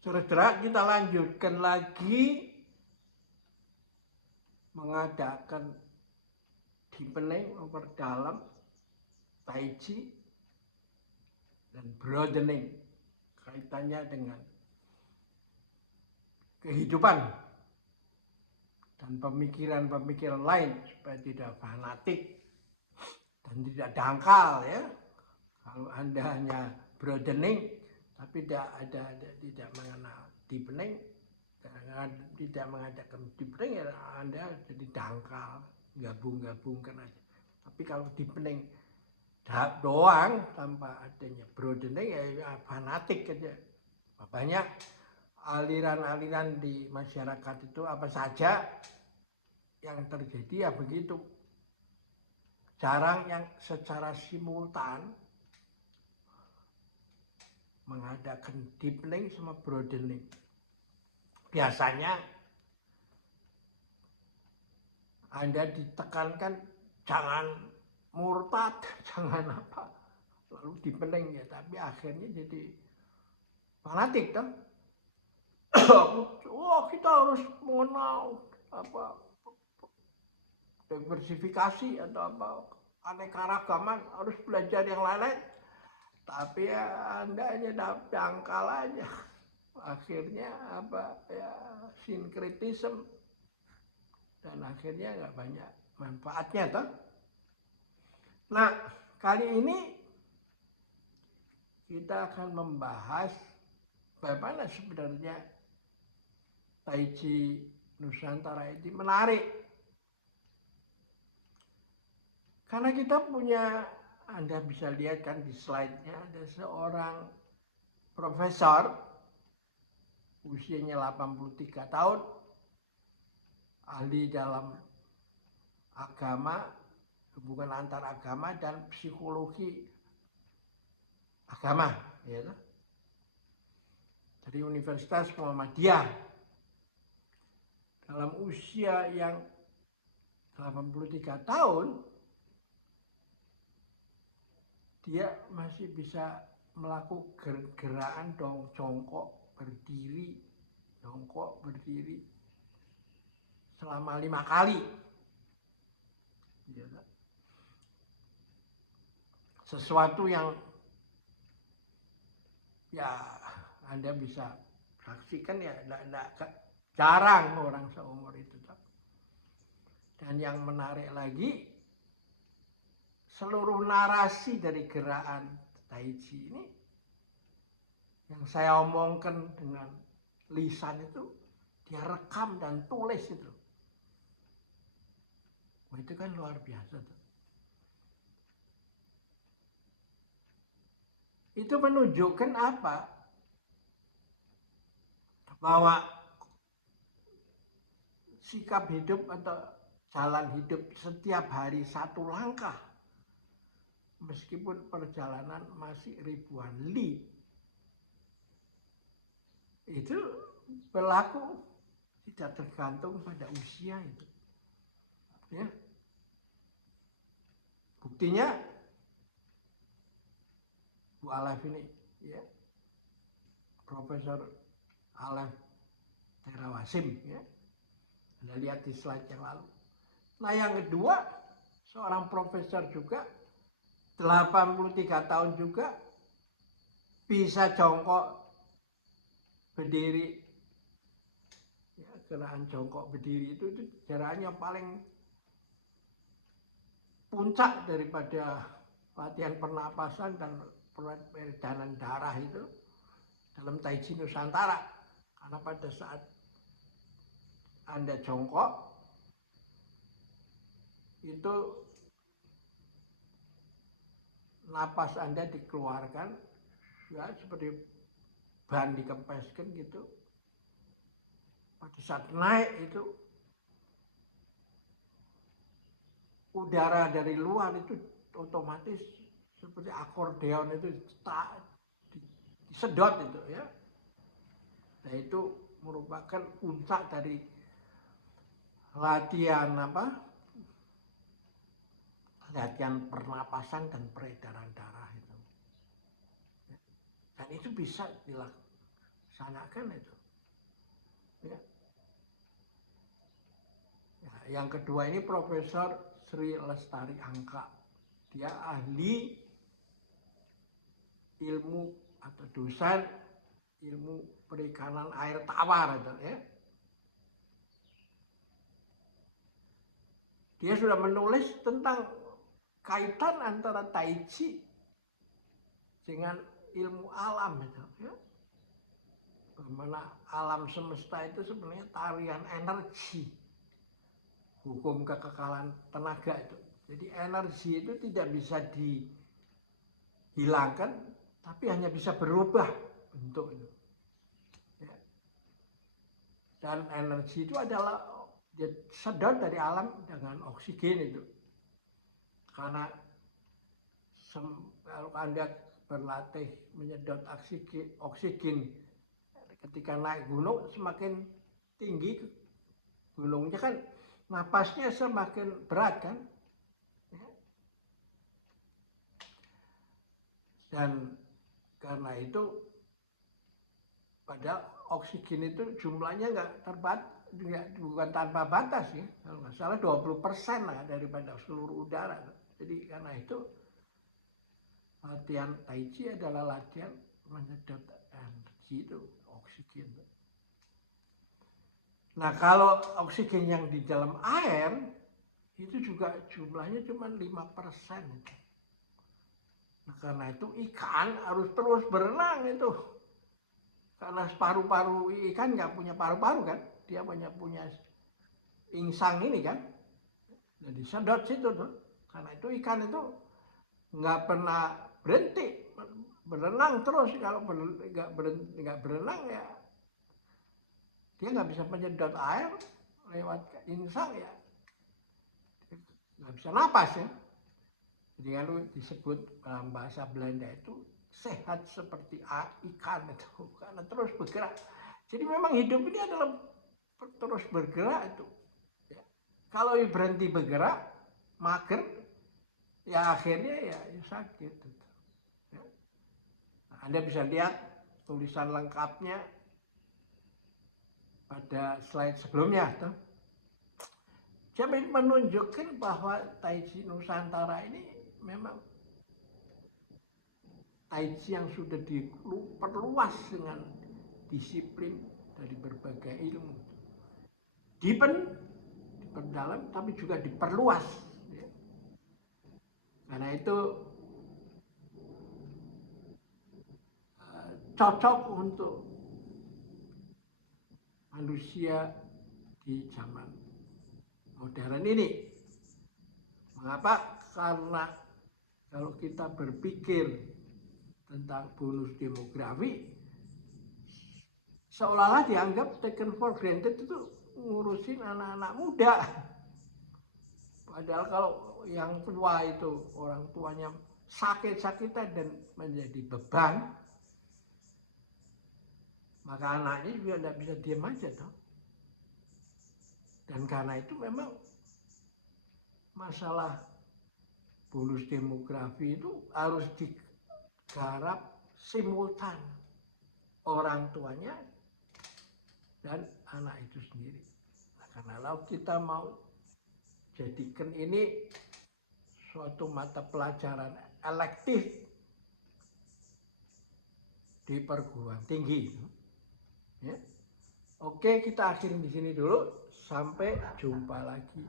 Saudara, kita lanjutkan lagi mengadakan deepening, memperdalam Tai Chi dan broadening, kaitannya dengan kehidupan dan pemikiran-pemikiran lain supaya tidak fanatik dan tidak dangkal ya. Kalau Anda hanya broadening tapi tidak mengenal deepening, tidak mengadakan deepening, ya Anda jadi dangkal, gabung-gabungkan aja. Tapi kalau deepening doang tanpa adanya broadening ya fanatik aja. Banyak aliran-aliran di masyarakat itu apa saja yang terjadi ya begitu. Jarang yang secara simultan mengadakan deepening sama broadening. Biasanya Anda ditekankan jangan murtad, jangan apa, lalu deepening ya, tapi akhirnya jadi fanatik kan. Wah, kita harus mengenal apa diversifikasi atau apa aneka-ragaman, harus belajar yang lain-lain. Tapi ya Anda hanya dangkal aja. Akhirnya apa ya sinkretisme dan akhirnya nggak banyak manfaatnya toh. Nah, kali ini kita akan membahas bagaimana sebenarnya Tai Chi Nusantara itu menarik. Karena kita punya, Anda bisa lihat kan di slide-nya, ada seorang profesor usianya 83 tahun, ahli dalam agama, hubungan antar agama dan psikologi agama, ya, dari Universitas Muhammadiyah. Dalam usia yang 83 tahun, dia masih bisa melakukan gerakan jongkok berdiri selama 5 kali. Sesuatu yang ya Anda bisa saksikan ya, jarang orang seumur itu. Dan yang menarik lagi, seluruh narasi dari gerakan Tai Chi ini yang saya omongkan dengan lisan itu dia rekam dan tulis itu. Wah, itu kan luar biasa tuh. Itu menunjukkan apa? Bahwa sikap hidup atau jalan hidup setiap hari satu langkah, meskipun perjalanan masih ribuan li, itu berlaku tidak tergantung pada usia itu. Ya. Buktinya Bu Alef ini, ya, Profesor Alef Terawasim, ya. Anda lihat di slide yang lalu. Nah, yang kedua, seorang profesor juga, 83 tahun juga, bisa jongkok berdiri. Ya, gerakan jongkok berdiri itu gerakannya paling puncak daripada latihan pernapasan dan peredaran darah itu dalam Tai Chi Nusantara. Karena pada saat Anda jongkok, itu napas Anda dikeluarkan, ya seperti ban dikempeskan gitu. Pada saat naik itu, udara dari luar itu otomatis seperti akordeon itu disedot itu ya. Nah, itu merupakan puncak dari latihan pernapasan dan peredaran darah itu. Dan itu bisa dilakukan. laksanakan itu. Ya. Ya, yang kedua ini Profesor Sri Lestari Angka. Dia ahli ilmu atau dosen ilmu perikanan air tawar itu, ya. Dia sudah menulis tentang kaitan antara Tai Chi dengan ilmu alam itu, ya. Bagaimana alam semesta itu sebenarnya tarian energi, hukum kekekalan tenaga itu. Jadi energi itu tidak bisa dihilangkan, tapi hanya bisa berubah bentuknya. Ya. Dan energi itu adalah dia sedot dari alam dengan oksigen itu. Karena kalau Anda berlatih menyedot oksigen ketika naik gunung, semakin tinggi gunungnya kan napasnya semakin berat kan. Dan karena itu padahal oksigen itu jumlahnya bukan tanpa batas ya. Kalau nggak salah 20% lah daripada seluruh udara. Jadi karena itu latihan Tai Chi adalah latihan menyedot energi itu, oksigen. Nah kalau oksigen yang di dalam air itu juga jumlahnya cuma 5% itu. Nah, karena itu ikan harus terus berenang itu. Karena paru-paru ikan nggak punya paru-paru kan, dia punya insang ini kan. Jadi sedot situ tuh. Karena itu ikan itu nggak pernah berhenti berenang terus. Kalau nggak berenang ya dia nggak bisa menyedot air lewat insang ya, nggak bisa napas ya. Jadi kalau disebut dalam bahasa Belanda itu sehat seperti ikan itu karena terus bergerak. Jadi memang hidup ini adalah terus bergerak itu. Ya. Kalau berhenti bergerak, mager, ya akhirnya ya sakit. Ya. Nah, Anda bisa lihat tulisan lengkapnya pada slide sebelumnya. Tuh. Saya menunjukkan bahwa Tai Chi Nusantara ini memang Tai Chi yang sudah diperluas dengan disiplin dari berbagai ilmu. Diperdalam tapi juga diperluas. Ya. Karena itu cocok untuk manusia di zaman modern ini. Mengapa? Karena kalau kita berpikir tentang bonus demografi, seolah-olah dianggap taken for granted itu ngurusin anak-anak muda. Padahal kalau yang tua itu orang tuanya sakit-sakitan dan menjadi beban, maka anaknya juga tidak bisa diam aja toh. Dan karena itu memang masalah bonus demografi itu harus digarap simultan orang tuanya dan anak itu sendiri. Nah, karena kalau kita mau jadikan ini suatu mata pelajaran elektif di perguruan tinggi, ya. Oke, kita akhiri di sini dulu. Sampai jumpa lagi.